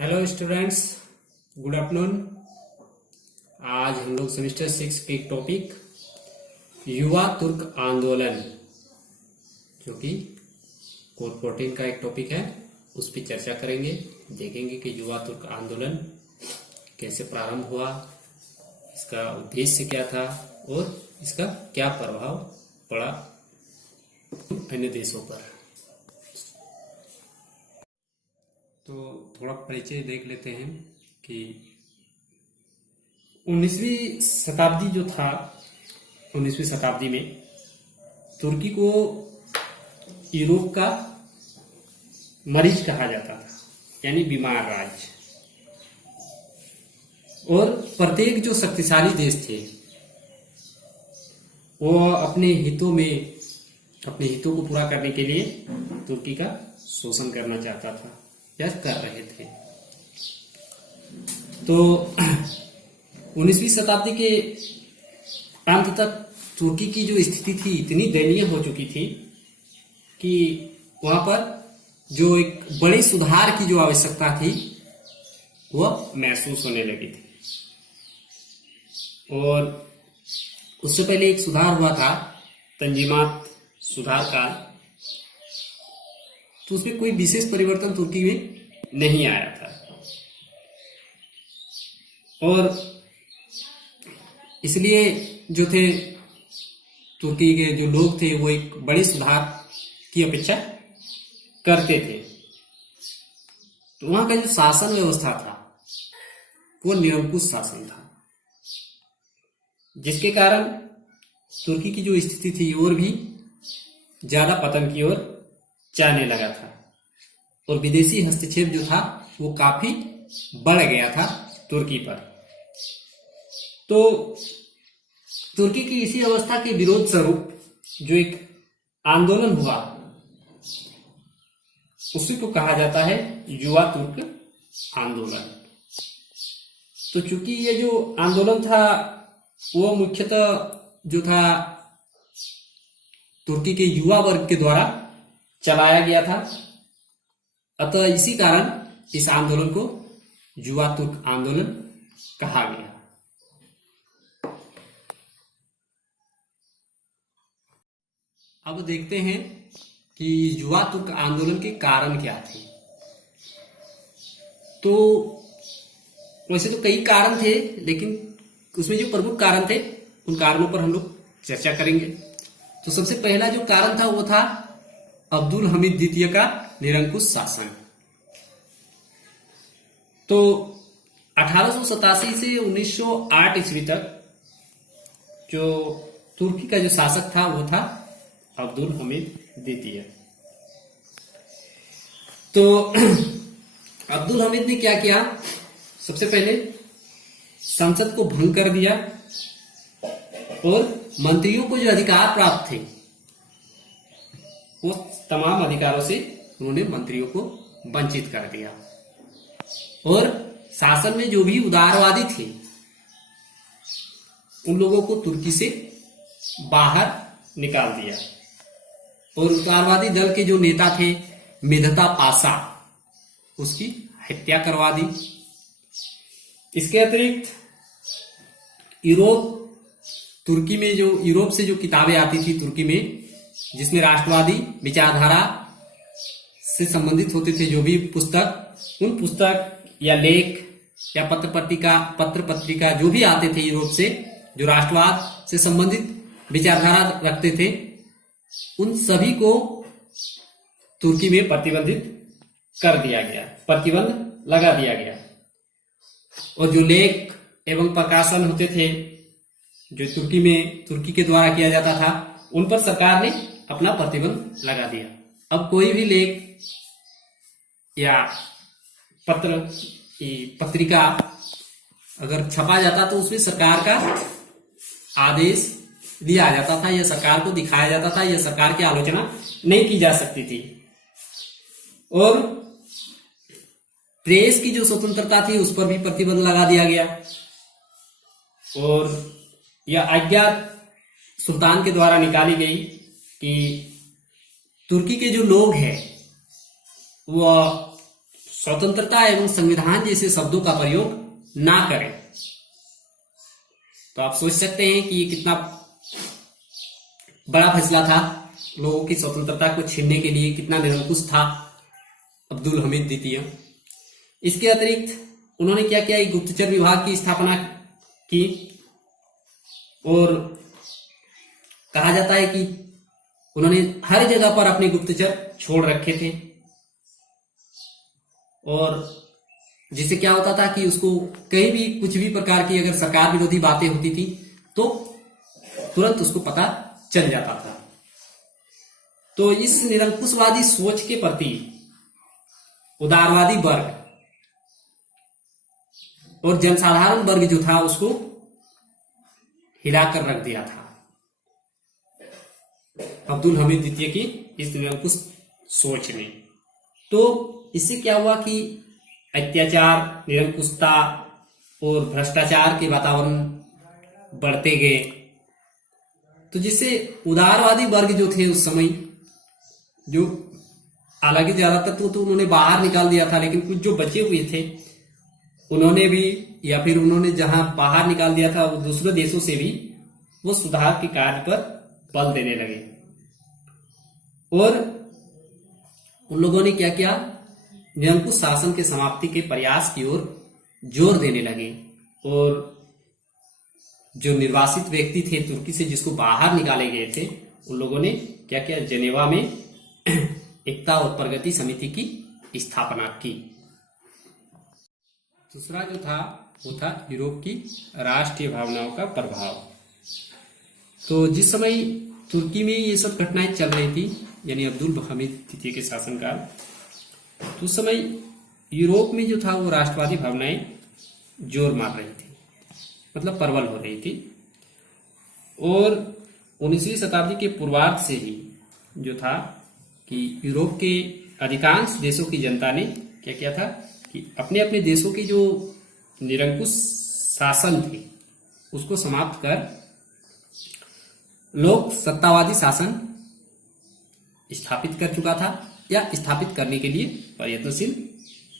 Hello students, good afternoon. आज हम लोग सेमेस्टर 6 के एक टॉपिक युवा तुर्क आंदोलन, जो कि कोर 14 का एक टॉपिक है, उस पर चर्चा करेंगे। देखेंगे कि युवा तुर्क आंदोलन कैसे प्रारंभ हुआ, इसका उद्देश्य क्या था और इसका क्या प्रभाव पड़ा अन्य देशों पर। तो थोड़ा परिचय देख लेते हैं कि 19वीं शताब्दी जो था, 19वीं शताब्दी में तुर्की को यूरोप का मरीज कहा जाता था, यानी बीमार राज्य। और प्रत्येक जो शक्तिशाली देश थे वो अपने हितों को पूरा करने के लिए तुर्की का शोषण करना चाहता था या कर रहे थे। तो 19वीं शताब्दी के अंत तक तुर्की की जो स्थिति थी इतनी दयनीय हो चुकी थी कि वहां पर जो एक बड़े सुधार की जो आवश्यकता थी वह महसूस होने लगी थी। और उससे पहले एक सुधार हुआ था, तंजीमात सुधार काल, तो उसमें कोई विशेष परिवर्तन तुर्की में नहीं आया था। और इसलिए जो थे तुर्की के जो लोग थे वो एक बड़े सुधार की अपेक्षा करते थे। तो वहां का जो शासन व्यवस्था था वो निरंकुश शासन था, जिसके कारण तुर्की की जो स्थिति थी और भी ज्यादा पतन की ओर जाने लगा था। और विदेशी हस्तक्षेप जो था वो काफी बढ़ गया था तुर्की पर। तो तुर्की की इसी अवस्था के विरोध स्वरूप जो एक आंदोलन हुआ उसी को कहा जाता है युवा तुर्क आंदोलन। तो चूंकि ये जो आंदोलन था वो मुख्यतः जो था तुर्की के युवा वर्ग के द्वारा चलाया गया था, अतः इसी कारण इस आंदोलन को युवा तुर्क आंदोलन कहा गया। अब देखते हैं कि युवा तुर्क आंदोलन के कारण क्या थे। तो वैसे तो कई कारण थे, लेकिन उसमें जो प्रमुख कारण थे उन कारणों पर हम लोग चर्चा करेंगे। तो सबसे पहला जो कारण था वो था अब्दुल हमीद द्वितीय का निरंकुश शासन। तो 1887 से 1908 ईस्वी तक जो तुर्की का जो शासक था वो था अब्दुल हमीद द्वितीय। तो अब्दुल हमीद ने क्या किया, सबसे पहले संसद को भंग कर दिया और मंत्रियों को जो अधिकार प्राप्त थे वो तमाम अधिकारों से उन्होंने मंत्रियों को वंचित कर दिया। और शासन में जो भी उदारवादी थे उन लोगों को तुर्की से बाहर निकाल दिया। और उदारवादी दल के जो नेता थे मेधता पाशा, उसकी हत्या करवा दी। इसके अतिरिक्त यूरोप से जो किताबें आती थी तुर्की में, जिसमें राष्ट्रवादी विचारधारा से संबंधित होते थे जो भी पुस्तक, उन पुस्तक या लेख या पत्र पत्रिका जो भी आते थे यूरोप से, जो राष्ट्रवाद से संबंधित विचारधारा रखते थे, उन सभी को तुर्की में प्रतिबंधित कर दिया गया, प्रतिबंध लगा दिया गया। और जो लेख एवं प्रकाशन होते थे जो तुर्की के द्वारा किया जाता था, उन पर सरकार ने अपना प्रतिबंध लगा दिया। अब कोई भी लेख या पत्रिका अगर छपा जाता तो उसमें सरकार का आदेश दिया जाता था या सरकार को दिखाया जाता था, या सरकार की आलोचना नहीं की जा सकती थी। और प्रेस की जो स्वतंत्रता थी उस पर भी प्रतिबंध लगा दिया गया। और यह आज्ञा सुल्तान के द्वारा निकाली गई कि तुर्की के जो लोग हैं वह स्वतंत्रता एवं संविधान जैसे शब्दों का प्रयोग ना करें। तो आप सोच सकते हैं कि ये कितना बड़ा फैसला था, लोगों की स्वतंत्रता को छीनने के लिए कितना निरंकुश था अब्दुल हमीद द्वितीय। इसके अतिरिक्त उन्होंने क्या किया, एक गुप्तचर विभाग की स्थापना की और कहा जाता है कि उन्होंने हर जगह पर अपने गुप्तचर छोड़ रखे थे, और जिससे क्या होता था कि उसको कहीं भी कुछ भी प्रकार की अगर सरकार विरोधी बातें होती थी तो तुरंत उसको पता चल जाता था। तो इस निरंकुशवादी सोच के प्रति उदारवादी वर्ग और जनसाधारण वर्ग जो था उसको हिलाकर रख दिया था अब्दुल हमीद द्वितीय की इस निरंकुश सोच ने। तो इससे क्या हुआ कि अत्याचार, निरंकुशता और भ्रष्टाचार के वातावरण बढ़ते गए। तो जिससे उदारवादी वर्ग जो थे उस समय, जो हालांकि ज्यादातर तो उन्होंने बाहर निकाल दिया था, लेकिन कुछ जो बचे हुए थे उन्होंने भी, या फिर उन्होंने जहां बाहर निकाल दिया था वो दूसरे देशों से भी वो सुधार के कार्य पर बल देने लगे। और उन लोगों ने क्या किया, निरंकुश शासन के समाप्ति के प्रयास की ओर जोर देने लगे। और जो निर्वासित व्यक्ति थे तुर्की से, जिसको बाहर निकाले गए थे, उन लोगों ने क्या किया, जेनेवा में एकता और प्रगति समिति की स्थापना की। दूसरा जो था वो था यूरोप की राष्ट्रीय भावनाओं का प्रभाव। तो जिस समय तुर्की में ये सब घटनाएं चल रही थी, यानी अब्दुल हमीद द्वितीय के शासनकाल, तो उस समय यूरोप में जो था वो राष्ट्रवादी भावनाएं जोर मार रही थी, मतलब प्रबल हो रही थी। और 19वीं शताब्दी के पूर्वार्ध से ही जो था कि यूरोप के अधिकांश देशों की जनता ने क्या किया था कि अपने अपने देशों के जो निरंकुश शासन थे उसको समाप्त कर लोक सत्तावादी शासन स्थापित कर चुका था या स्थापित करने के लिए प्रयत्नशील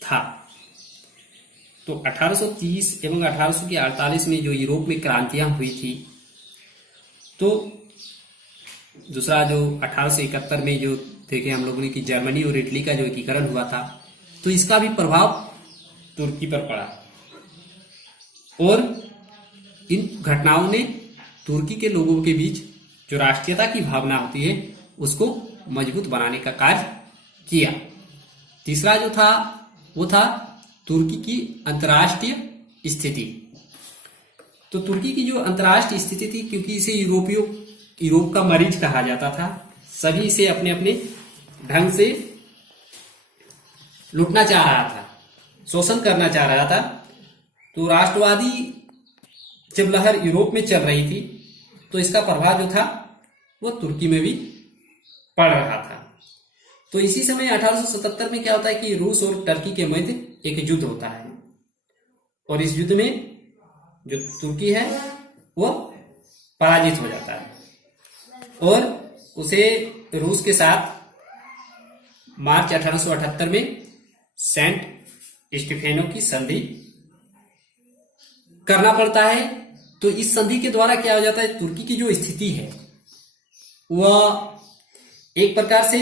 था। तो 1830 एवं 1848 में जो यूरोप में क्रांतियां हुई थी, तो दूसरा जो 1871 में जो देखे हम लोगों ने कि जर्मनी और इटली का जो एकीकरण हुआ था, तो इसका भी प्रभाव तुर्की पर पड़ा। और इन घटनाओं ने तुर्की के लोगों के बीच जो राष्ट्रीयता की भावना होती है उसको मजबूत बनाने का कार्य किया। तीसरा जो था वो था तुर्की की अंतर्राष्ट्रीय स्थिति। तो तुर्की की जो अंतर्राष्ट्रीय स्थिति थी, क्योंकि इसे यूरोप का मरीज कहा जाता था, सभी इसे अपने अपने ढंग से लूटना चाह रहा था, शोषण करना चाह रहा था। तो राष्ट्रवादी जब लहर यूरोप में चल रही थी तो इसका प्रभाव जो था वो तुर्की में भी पड़ रहा था। तो इसी समय 1877 में क्या होता है कि रूस और टर्की के मध्य एक युद्ध होता है, और इस युद्ध में जो तुर्की है वो पराजित हो जाता है और उसे रूस के साथ मार्च 1878 में सेंट स्टीफेनो की संधि करना पड़ता है। तो इस संधि के द्वारा क्या हो जाता है, तुर्की की जो स्थिति है वह एक प्रकार से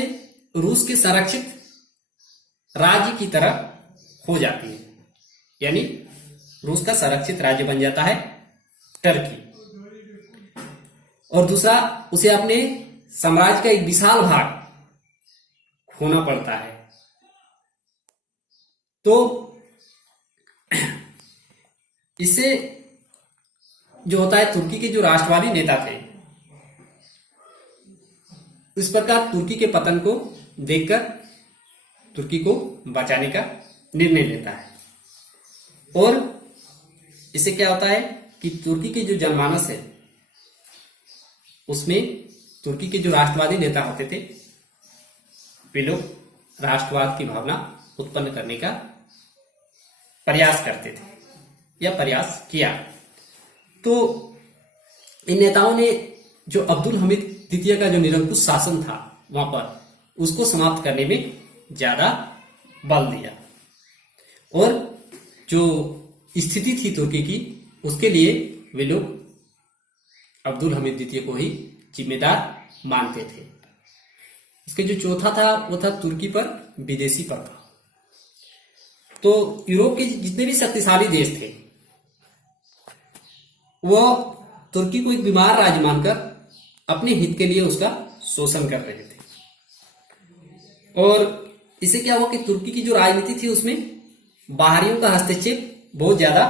रूस के संरक्षित राज्य की तरह हो जाती है, यानी रूस का संरक्षित राज्य बन जाता है टर्की। और दूसरा, उसे अपने साम्राज्य का एक विशाल भाग खोना पड़ता है। तो इससे जो होता है, तुर्की के जो राष्ट्रवादी नेता थे इस प्रकार तुर्की के पतन को देखकर तुर्की को बचाने का निर्णय लेता है। और इससे क्या होता है कि तुर्की के जो जनमानस है उसमें तुर्की के जो राष्ट्रवादी नेता होते थे वे लोग राष्ट्रवाद की भावना उत्पन्न करने का प्रयास करते थे या प्रयास किया। तो इन नेताओं ने जो अब्दुल हमीद द्वितीय का जो निरंकुश शासन था वहां पर उसको समाप्त करने में ज्यादा बल दिया। और जो स्थिति थी तुर्की की, उसके लिए वे लोग अब्दुल हमीद द्वितीय को ही जिम्मेदार मानते थे। इसके जो चौथा था वो था तुर्की पर विदेशी प्रभाव। तो यूरोप के जितने भी शक्तिशाली देश थे वो तुर्की को एक बीमार राज्य मानकर अपने हित के लिए उसका शोषण कर रहे थे। और इससे क्या हुआ कि तुर्की की जो राजनीति थी उसमें बाहरियों का हस्तक्षेप बहुत ज्यादा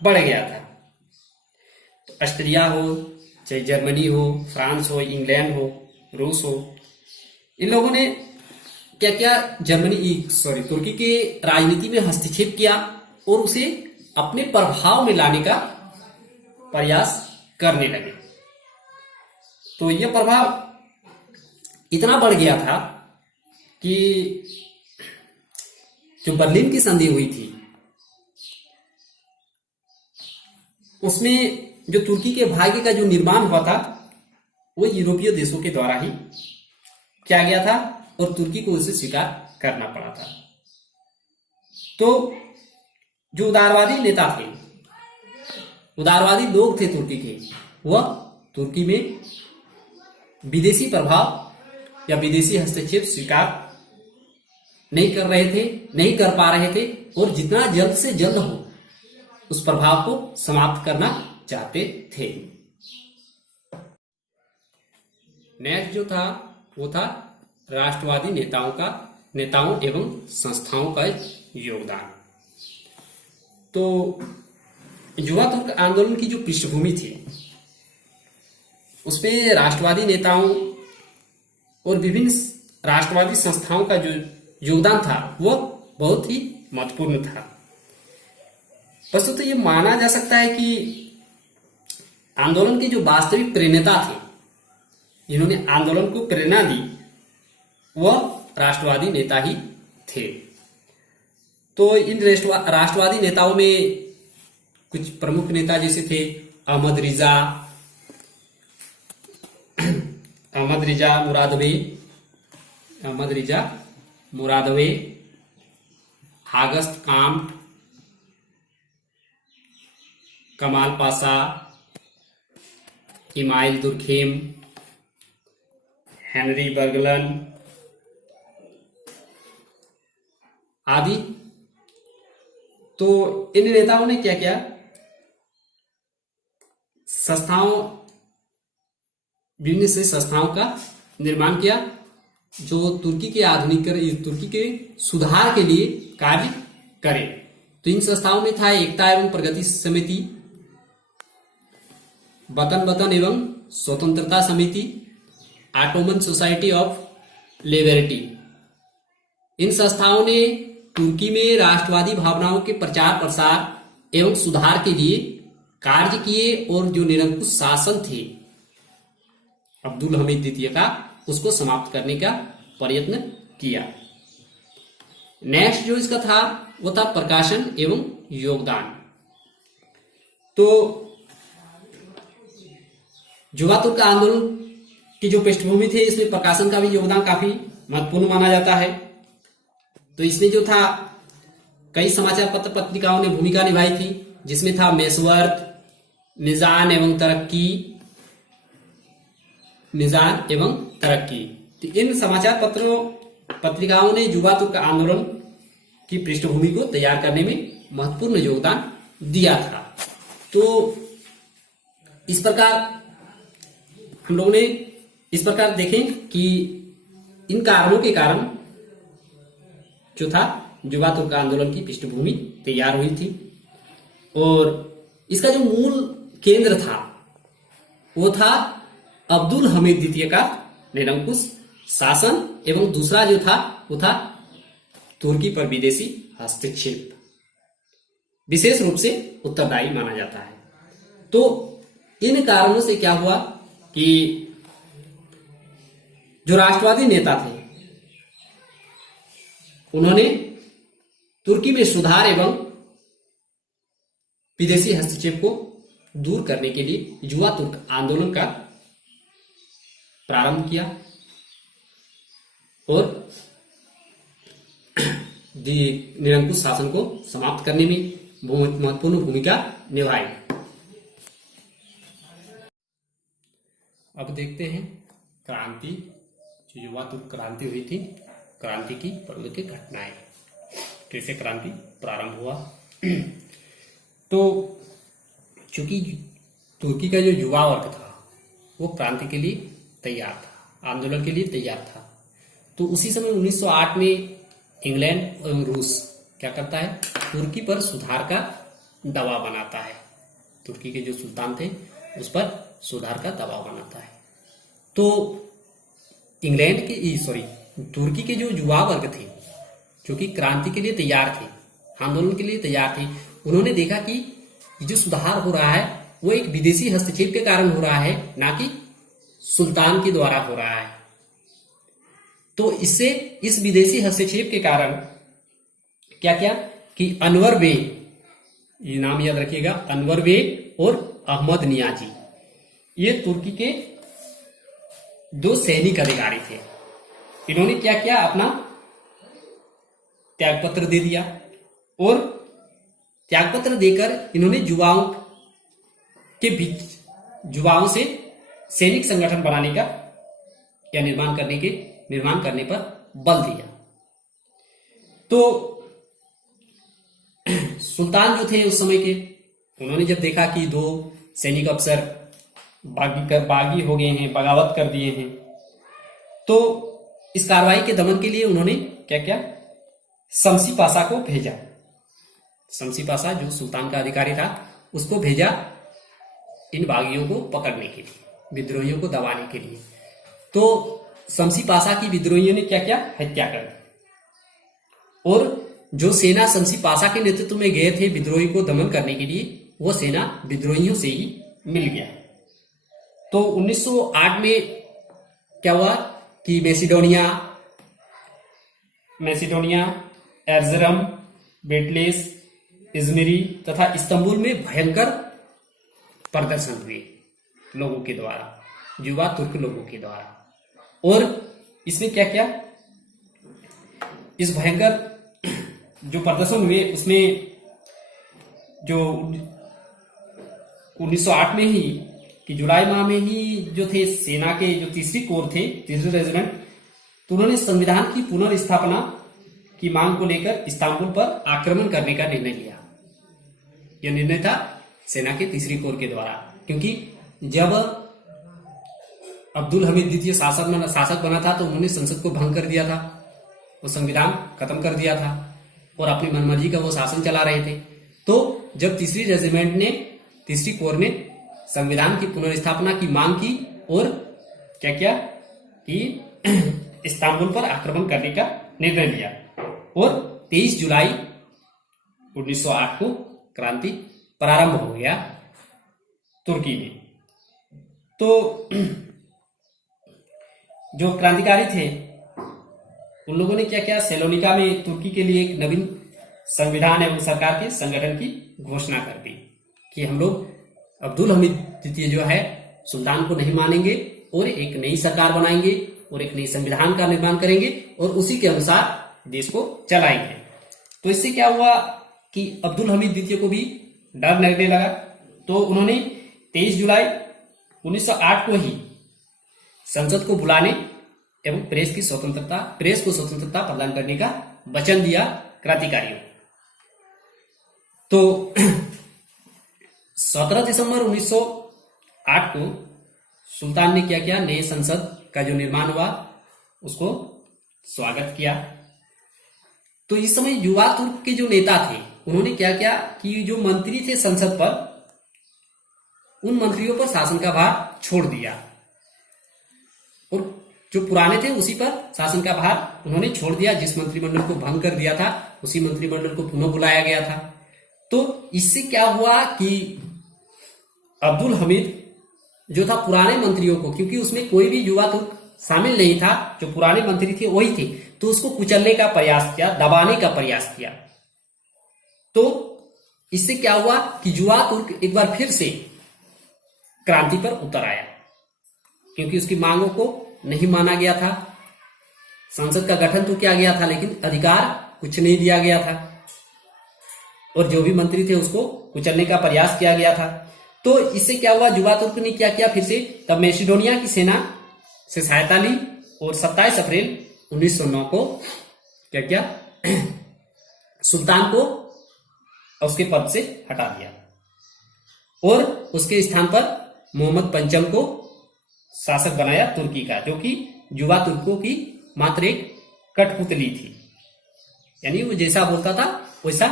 बढ़ गया था। तो ऑस्ट्रिया हो, चाहे जर्मनी हो, फ्रांस हो, इंग्लैंड हो, रूस हो, इन लोगों ने क्या क्या तुर्की के राजनीति में हस्तक्षेप किया और उसे अपने प्रभाव में लाने का प्रयास करने लगे। तो यह प्रभाव इतना बढ़ गया था कि जो बर्लिन की संधि हुई थी उसमें जो तुर्की के भाग्य का जो निर्माण हुआ था वो यूरोपीय देशों के द्वारा ही किया गया था और तुर्की को उसे स्वीकार करना पड़ा था। तो जो उदारवादी नेता थे, उदारवादी लोग थे तुर्की के, वह तुर्की में विदेशी प्रभाव या विदेशी हस्तक्षेप स्वीकार नहीं कर रहे थे, नहीं कर पा रहे थे और जितना जल्द से जल्द हो उस प्रभाव को समाप्त करना चाहते थे। नेक्स्ट जो था वो था राष्ट्रवादी नेताओं एवं संस्थाओं का योगदान। तो युवा तुर्क आंदोलन की जो पृष्ठभूमि थी उसमें राष्ट्रवादी नेताओं और विभिन्न राष्ट्रवादी संस्थाओं का जो योगदान था वो बहुत ही महत्वपूर्ण था। वस्तुतः तो ये माना जा सकता है कि आंदोलन के जो वास्तविक प्रेरणा थे, जिन्होंने आंदोलन को प्रेरणा दी, वह राष्ट्रवादी नेता ही थे। तो इन राष्ट्रवादी नेताओं में कुछ प्रमुख नेता जैसे थे अहमद रिजा मुरादवे, आगस्त काम्ट, कमाल पाशा, इमाइल दुर्खेम, हेनरी बर्गलन आदि। तो इन नेताओं ने क्या किया, विभिन्न से संस्थाओं का निर्माण किया जो तुर्की के सुधार के लिए कार्य करे। तो इन संस्थाओं में था एकता एवं प्रगति समिति, वतन एवं स्वतंत्रता समिति, ऑटोमन सोसाइटी ऑफ लिबर्टी। इन संस्थाओं ने तुर्की में राष्ट्रवादी भावनाओं के प्रचार प्रसार एवं सुधार के लिए कार्य किए और जो निरंकुश शासन थे अब्दुल हमीद द्वितीय का, उसको समाप्त करने का प्रयत्न किया। नेक्स्ट जो इसका था वो था प्रकाशन एवं योगदान। तो युवा तुर्क आंदोलन की जो पृष्ठभूमि थी इसमें प्रकाशन का भी योगदान काफी महत्वपूर्ण माना जाता है। तो इसमें जो था कई समाचार पत्र पत्रिकाओं ने भूमिका निभाई थी, जिसमें था मेसवर्त, निजान एवं तरक्की। तो इन समाचार पत्रिकाओं ने युवा तुर्क आंदोलन की पृष्ठभूमि को तैयार करने में महत्वपूर्ण योगदान दिया था। तो इस प्रकार हम लोगों ने इस प्रकार देखें कि इन कारणों के कारण जो था युवा तुर्क आंदोलन की पृष्ठभूमि तैयार हुई थी और इसका जो मूल केंद्र था वो था अब्दुल हमीद द्वितीय का निरंकुश शासन एवं दूसरा जो था वो था तुर्की पर विदेशी हस्तक्षेप, विशेष रूप से उत्तरदायी माना जाता है। तो इन कारणों से क्या हुआ कि जो राष्ट्रवादी नेता थे उन्होंने तुर्की में सुधार एवं विदेशी हस्तक्षेप को दूर करने के लिए युवा तुर्क आंदोलन का प्रारंभ किया और निरंकुश शासन को समाप्त करने में बहुत महत्वपूर्ण भूमिका निभाई। अब देखते हैं क्रांति, जो युवा तुर्क क्रांति हुई थी, क्रांति की प्रमुख घटनाएं, कैसे क्रांति प्रारंभ हुआ। तो चूंकि तुर्की का जो युवा वर्ग था वो क्रांति के लिए तैयार था, आंदोलन के लिए तैयार था। तो उसी समय 1908 में इंग्लैंड एवं रूस क्या करता है, तुर्की पर सुधार का दबाव बनाता है। तुर्की के जो सुल्तान थे उस पर सुधार का दबाव बनाता है। तो तुर्की के जो युवा वर्ग थे, जो कि क्रांति के लिए तैयार थे, आंदोलन के लिए तैयार थे, उन्होंने देखा कि ये जो सुधार हो रहा है वो एक विदेशी हस्तक्षेप के कारण हो रहा है, ना कि सुल्तान के द्वारा हो रहा है। तो इस विदेशी हस्तक्षेप के कारण क्या किया कि अनवर बे, ये नाम याद रखिएगा, अनवर बे और अहमद नियाजी, ये तुर्की के दो सैनिक अधिकारी थे। इन्होंने क्या किया, अपना त्यागपत्र दे दिया और त्यागपत्र देकर इन्होंने युवाओं से सैनिक संगठन बनाने का या निर्माण करने पर बल दिया। तो सुल्तान जो थे उस समय के, उन्होंने जब देखा कि दो सैनिक अफसर बागी हो गए हैं, बगावत कर दिए हैं, तो इस कार्रवाई के दमन के लिए उन्होंने क्या किया, शमसी पाशा को भेजा। शमसी पाशा जो सुल्तान का अधिकारी था उसको भेजा इन बागियों को पकड़ने के लिए, विद्रोहियों को दबाने के लिए। तो शमसी पाशा की विद्रोहियों ने क्या किया, हत्या कर दी। और जो सेना शमसी पाशा के नेतृत्व में गए थे विद्रोही को दमन करने के लिए, वो सेना विद्रोहियों से ही मिल गया। तो 1908 में क्या हुआ कि मैसिडोनिया, एर्जरम, बेटलेस, इजमिरी तथा इस्तांबुल में भयंकर प्रदर्शन हुए लोगों के द्वारा, युवा तुर्क लोगों के द्वारा। और इसमें क्या किया, इस भयंकर जो प्रदर्शन हुए उसमें जो 1908 में ही कि जुलाई माह में ही जो थे सेना के जो तीसरी कोर थे, तीसरे रेजिमेंट, तो उन्होंने संविधान की पुनर्स्थापना की मांग को लेकर इस्तांबुल पर आक्रमण करने का निर्णय लिया। यह निर्णय था सेना के तीसरी कोर के द्वारा, क्योंकि जब अब्दुल हमीद द्वितीय शासक बना था तो उन्होंने संसद को भंग कर दिया था, वो संविधान खत्म कर दिया था और अपनी मनमर्जी का वो शासन चला रहे थे। तो जब तीसरी कोर ने संविधान की पुनर्स्थापना की मांग की और क्या किया कि इस्तांबुल पर आक्रमण करने का निर्णय लिया, और 23 जुलाई 1908 को क्रांति प्रारंभ हो गया तुर्की में। तो जो क्रांतिकारी थे उन लोगों ने क्या किया, सेलोनिका में तुर्की के लिए एक नवीन संविधान एवं सरकार के संगठन की घोषणा कर दी कि हम लोग अब्दुल हमीद द्वितीय जो है सुल्तान को नहीं मानेंगे और एक नई सरकार बनाएंगे और एक नई संविधान का निर्माण करेंगे और उसी के अनुसार देश को चलाएंगे। तो इससे क्या हुआ कि अब्दुल हमीद द्वितीय को भी डर लगने लगा। तो उन्होंने 23 जुलाई 1908 को ही संसद को बुलाने एवं प्रेस को स्वतंत्रता प्रदान करने का वचन दिया क्रांतिकारियों। तो 17 दिसंबर 1908 को सुल्तान ने क्या किया, नए संसद का जो निर्माण हुआ उसको स्वागत किया। तो इस समय युवा तुर्क के जो नेता थे उन्होंने क्या किया कि जो मंत्री थे संसद पर, उन मंत्रियों पर शासन का भार छोड़ दिया और जो पुराने थे उसी पर शासन का भार उन्होंने छोड़ दिया। जिस मंत्रिमंडल को भंग कर दिया था उसी मंत्रिमंडल को पुनः बुलाया गया था। तो इससे क्या हुआ कि अब्दुल हमीद जो था पुराने मंत्रियों को, क्योंकि उसमें कोई भी युवा तुर्क शामिल नहीं था, जो पुराने मंत्री थे वही थे, तो उसको कुचलने का प्रयास किया, दबाने का प्रयास किया। तो इससे क्या हुआ कि युवा तुर्क एक बार फिर से क्रांति पर उतर आया, क्योंकि उसकी मांगों को नहीं माना गया था। संसद का गठन तो किया गया था लेकिन अधिकार कुछ नहीं दिया गया था और जो भी मंत्री थे उसको कुचलने का प्रयास किया गया था। तो इससे क्या हुआ, युवा तुर्क ने क्या किया, फिर से तब मैसिडोनिया की सेना से सहायता ली और 27 अप्रैल 1909 को क्या किया, सुल्तान को उसके पद से हटा दिया और उसके स्थान पर मोहम्मद पंचम को शासक बनाया तुर्की का, जो कि युवा तुर्कों की मात्र एक कठपुतली थी, यानी वो जैसा बोलता था वैसा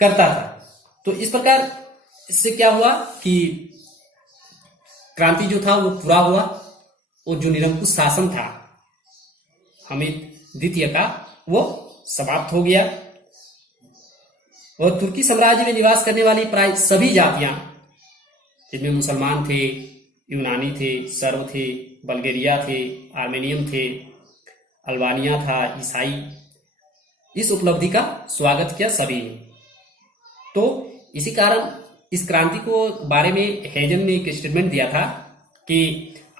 करता था। तो इस प्रकार इससे क्या हुआ कि क्रांति जो था वो पूरा हुआ और जो निरंकुश शासन था हमीद द्वितीय का वो समाप्त हो गया और तुर्की साम्राज्य में निवास करने वाली प्राय सभी जातियां, जिनमें मुसलमान थे, यूनानी थे, सर्व थे, बल्गेरिया थे, आर्मेनियम थे, अल्बानिया था, ईसाई, इस उपलब्धि का स्वागत किया सभी ने। तो इसी कारण इस क्रांति को बारे में हेजन ने एक स्टेटमेंट दिया था कि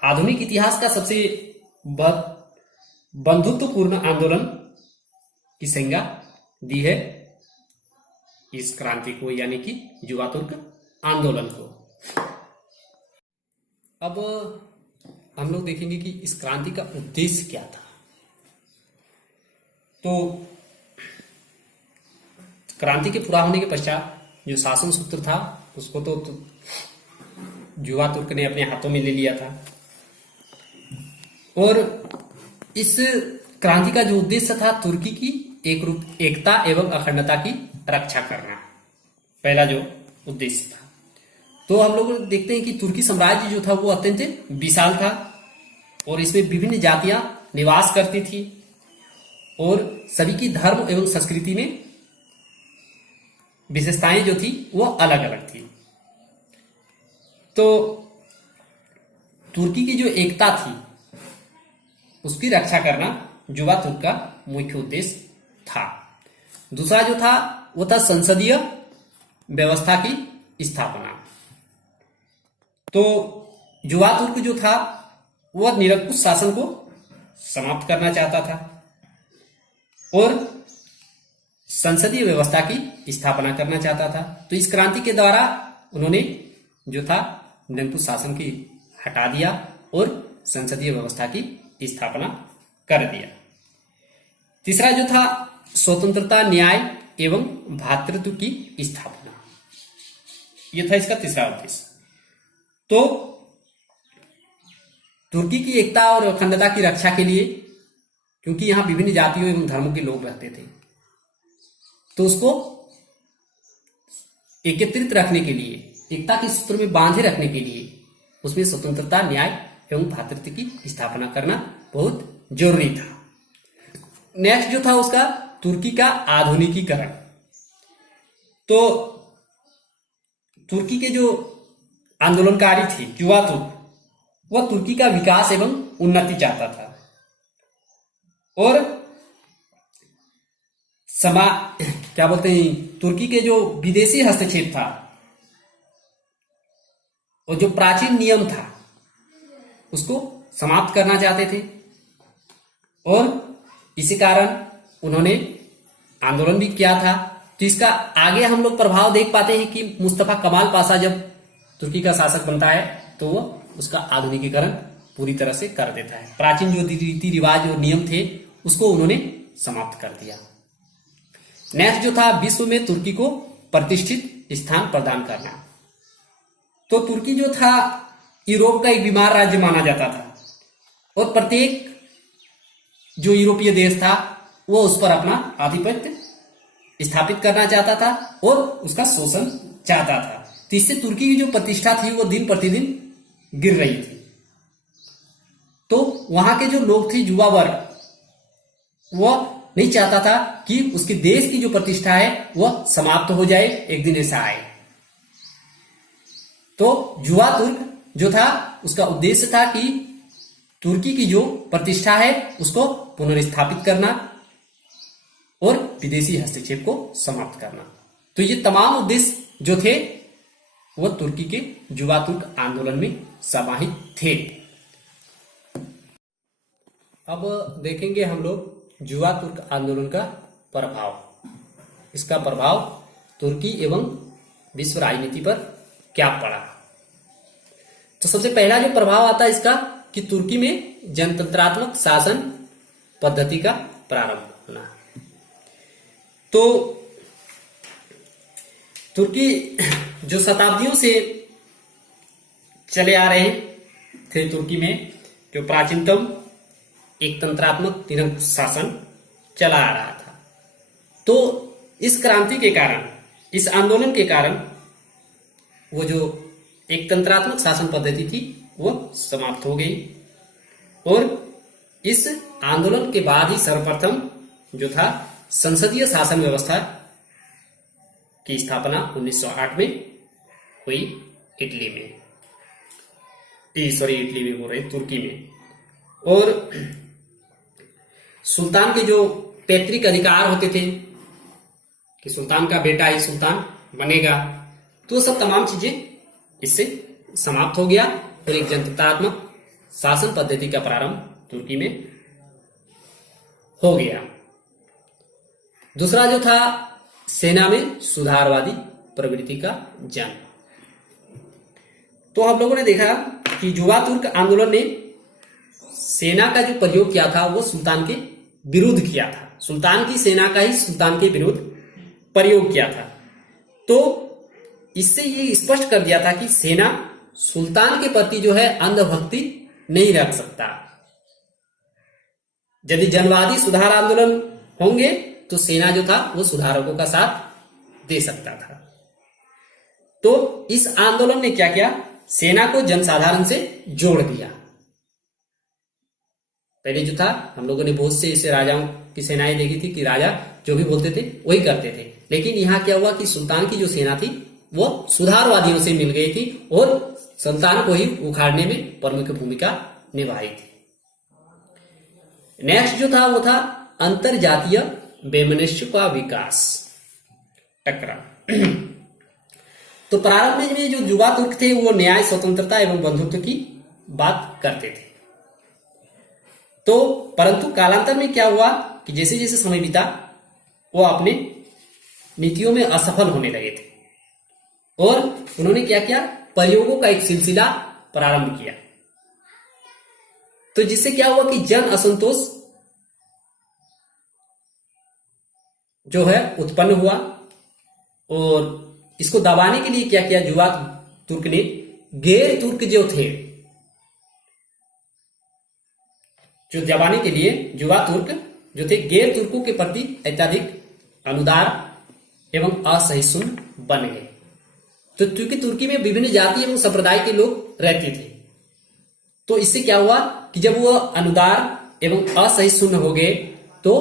आधुनिक इतिहास का सबसे बंधुत्वपूर्ण आंदोलन की संज्ञा दी है इस क्रांति को, यानी कि युवा तुर्क आंदोलन को। अब हम लोग देखेंगे कि इस क्रांति का उद्देश्य क्या था। तो क्रांति के पूरा होने के पश्चात जो शासन सूत्र था उसको तो युवा तुर्क ने अपने हाथों में ले लिया था और इस क्रांति का जो उद्देश्य था तुर्की की एकता एवं अखंडता की रक्षा करना, पहला जो उद्देश्य था। तो हम लोग देखते हैं कि तुर्की साम्राज्य जो था वो अत्यंत विशाल था और इसमें विभिन्न जातियां निवास करती थी और सभी की धर्म एवं संस्कृति में विशेषताएं जो थी वो अलग अलग थी। तो तुर्की की जो एकता थी उसकी रक्षा करना युवा तुर्क का मुख्य उद्देश्य था। दूसरा जो था वो था संसदीय व्यवस्था की स्थापना। तो युवा तुर्क जो था वह निरंकुश शासन को समाप्त करना चाहता था और संसदीय व्यवस्था की स्थापना करना चाहता था। तो इस क्रांति के द्वारा उन्होंने जो था निरंकुश शासन की हटा दिया और संसदीय व्यवस्था की स्थापना कर दिया। तीसरा जो था स्वतंत्रता, न्याय एवं भ्रातृत्व की स्थापना, यह था इसका तीसरा उद्देश्य। तो तुर्की की एकता और अखंडता की रक्षा के लिए, क्योंकि यहां विभिन्न जातियों एवं धर्मों के लोग रहते थे, तो उसको एकत्रित रखने के लिए, एकता के सूत्र में बांधे रखने के लिए उसमें स्वतंत्रता, न्याय एवं भ्रातृत्व की स्थापना करना बहुत जरूरी था। नेक्स्ट जो था उसका तुर्की का आधुनिकीकरण। तो तुर्की के जो आंदोलनकारी थे युवा तुर्क, वह तुर्की का विकास एवं उन्नति चाहता था और क्या बोलते हैं, तुर्की के जो विदेशी हस्तक्षेप था और जो प्राचीन नियम था उसको समाप्त करना चाहते थे और इसी कारण उन्होंने आंदोलन भी किया था। तो इसका आगे हम लोग प्रभाव देख पाते हैं कि मुस्तफा कमाल पाशा जब तुर्की का शासक बनता है तो वो उसका आधुनिकीकरण पूरी तरह से कर देता है। प्राचीन जो रीति रिवाज और नियम थे उसको उन्होंने समाप्त कर दिया। नेक्स्ट जो था विश्व में तुर्की को प्रतिष्ठित स्थान प्रदान करना। तो तुर्की जो था यूरोप का एक बीमार राज्य माना जाता था और प्रत्येक जो यूरोपीय देश था वो उस पर अपना आधिपत्य स्थापित करना चाहता था और उसका शोषण चाहता था। तो इससे तुर्की की जो प्रतिष्ठा थी वो दिन प्रतिदिन गिर रही थी। तो वहां के जो लोग थे, युवा वर्ग, वह नहीं चाहता था कि उसके देश की जो प्रतिष्ठा है वह समाप्त हो जाए, एक दिन ऐसा आए। तो युवा तुर्क जो था उसका उद्देश्य था कि तुर्की की जो प्रतिष्ठा है उसको पुनर्स्थापित करना और विदेशी हस्तक्षेप को समाप्त करना। तो ये तमाम उद्देश्य जो थे वह तुर्की के युवा तुर्क आंदोलन में समाहित थे। अब देखेंगे हम लोग युवा तुर्क आंदोलन का प्रभाव, इसका प्रभाव तुर्की एवं विश्व राजनीति पर क्या पड़ा। तो सबसे पहला जो प्रभाव आता है इसका कि तुर्की में जनतंत्रात्मक शासन पद्धति का प्रारंभ होना। तो तुर्की जो शताब्दियों से चले आ रहे थे, तुर्की में जो प्राचीनतम एक तंत्रात्मक निरंकुश शासन चला आ रहा था। तो इस क्रांति के कारण, इस आंदोलन के कारण वो जो एक तंत्रात्मक शासन पद्धति थी वो समाप्त हो गई और इस आंदोलन के बाद ही सर्वप्रथम जो था संसदीय शासन व्यवस्था की स्थापना 1908 में हुई इटली में, इटली में हो रही तुर्की में। और सुल्तान के जो पैतृक अधिकार होते थे कि सुल्तान का बेटा ही सुल्तान बनेगा, तो सब तमाम चीजें इससे समाप्त हो गया और एक जनतंत्रात्मक शासन पद्धति का प्रारंभ तुर्की में हो गया। दूसरा जो था सेना में सुधारवादी प्रवृत्ति का जन्म। तो हम लोगों ने देखा कि युवा तुर्क आंदोलन ने सेना का जो प्रयोग किया था वो सुल्तान के विरुद्ध किया था, सुल्तान की सेना का ही सुल्तान के विरुद्ध प्रयोग किया था। तो इससे ये स्पष्ट कर दिया था कि सेना सुल्तान के प्रति जो है अंधभक्ति नहीं रख सकता। यदि जनवादी सुधार आंदोलन होंगे तो सेना जो था वो सुधारकों का साथ दे सकता था। तो इस आंदोलन ने क्या किया, सेना को जनसाधारण से जोड़ दिया। पहले जो था हम लोगों ने बहुत से ऐसे राजाओं की सेनाएं देखी थी कि राजा जो भी बोलते थे वही करते थे, लेकिन यहां क्या हुआ कि सुल्तान की जो सेना थी वो सुधारवादियों से मिल गई थी और सुल्तान को ही उखाड़ने में प्रमुख भूमिका निभाई थी। नेक्स्ट जो था वो था अंतरजातीय वैमनस्य का विकास, टकराव। तो प्रारंभ में जो युवा तुर्क थे वो न्याय, स्वतंत्रता एवं बंधुत्व की बात करते थे। तो परंतु कालांतर में क्या हुआ कि जैसे जैसे समय बीता वो अपने नीतियों में असफल होने लगे थे और उन्होंने क्या किया, प्रयोगों का एक सिलसिला प्रारंभ किया। तो जिससे क्या हुआ कि जन असंतोष जो है उत्पन्न हुआ और इसको दबाने के लिए क्या किया, युवा तुर्क ने गैर तुर्क जो थे, जो दबाने के लिए युवा तुर्क जो थे गैर तुर्कों के प्रति अत्यधिक अनुदार एवं असहिष्णु बन गए। तो क्योंकि तुर्की में विभिन्न जाति एवं संप्रदाय के लोग रहते थे, तो इससे क्या हुआ कि जब वो अनुदार एवं असहिष्णु हो गए तो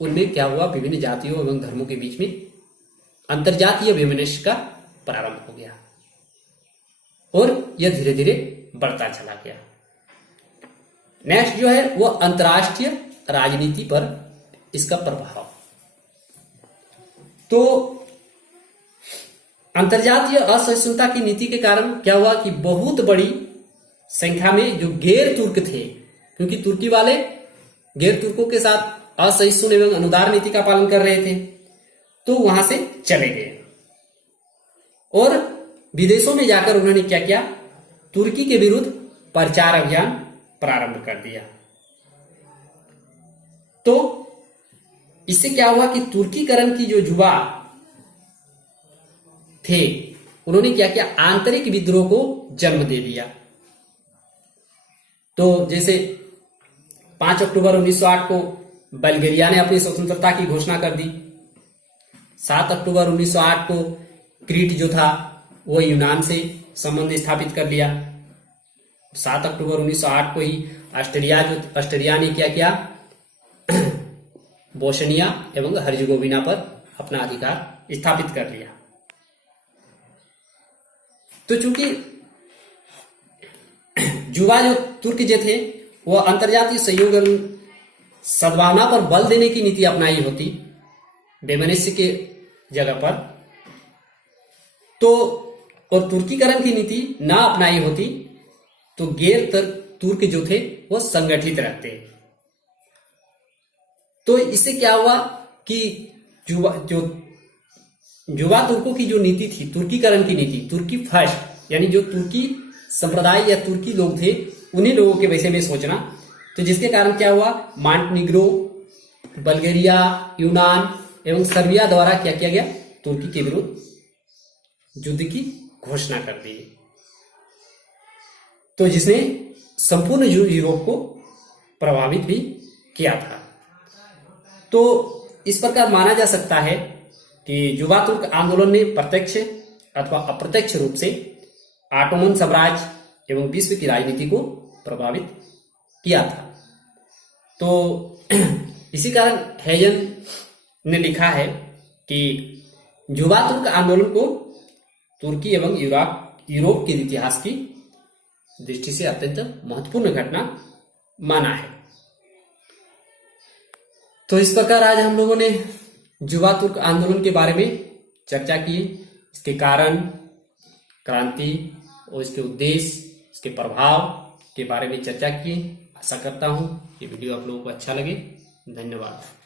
उनमें क्या हुआ, विभिन्न जातियों एवं धर्मों के बीच में अंतरजातीय वैमनस्य का प्रारंभ हो गया और यह धीरे धीरे बढ़ता चला गया। नेक्स्ट जो है वो अंतर्राष्ट्रीय राजनीति पर इसका प्रभाव। तो अंतर्जातीय असहिष्णुता की नीति के कारण क्या हुआ कि बहुत बड़ी संख्या में जो गैर तुर्क थे, क्योंकि तुर्की वाले गैर तुर्कों के साथ असहिष्णु एवं अनुदार नीति का पालन कर रहे थे, तो वहां से चले गए और विदेशों में जाकर उन्होंने क्या किया, तुर्की के विरुद्ध प्रचार अभियान प्रारंभ कर दिया। तो इससे क्या हुआ कि तुर्कीकरण की जो युवा थे उन्होंने क्या किया, आंतरिक विद्रोह को जन्म दे दिया। तो जैसे 5 अक्टूबर 1908 को बल्गेरिया ने अपनी स्वतंत्रता की घोषणा कर दी। 7 अक्टूबर 1908 को क्रीट जो था वो यूनान से संबंध स्थापित कर लिया। 7 अक्टूबर 1908 को ही ऑस्ट्रिया ने क्या किया, बोस्निया एवं हर्जेगोविना पर अपना अधिकार स्थापित कर लिया। तो चूंकि युवा जो तुर्क जो थे वो अंतर्जातीय सहयोग एवं सद्भावना पर बल देने की नीति अपनाई होती वैमनस्य के जगह पर, तो और तुर्कीकरण की नीति ना अपनाई होती तो गैर तुर्क जो थे वो संगठित रहते। तो इससे क्या हुआ कि युवा तुर्कों की जो नीति थी, तुर्कीकरण की नीति, तुर्की फर्स्ट, यानी जो तुर्की संप्रदाय या तुर्की लोग थे उन्हीं लोगों के विषय में सोचना। तो जिसके कारण क्या हुआ, मॉन्टेनिग्रो, बल्गेरिया, यूनान एवं सर्बिया द्वारा क्या किया गया, तुर्की के विरुद्ध युद्ध की घोषणा कर दी। तो जिसने संपूर्ण यूरोप को प्रभावित भी किया था। तो इस प्रकार माना जा सकता है कि युवा तुर्क आंदोलन ने प्रत्यक्ष अथवा अप्रत्यक्ष रूप से ऑटोमन साम्राज्य एवं विश्व की राजनीति को प्रभावित किया था। तो इसी कारण हेजन ने लिखा है कि युवा तुर्क आंदोलन को तुर्की एवं यूरोप के इतिहास की दृष्टि से अत्यंत महत्वपूर्ण घटना माना है। तो इस प्रकार आज हम लोगों ने युवा तुर्क आंदोलन के बारे में चर्चा की, इसके कारण, क्रांति और इसके उद्देश्य, इसके प्रभाव के बारे में चर्चा की। आशा करता हूं ये वीडियो आप लोगों को अच्छा लगे। धन्यवाद।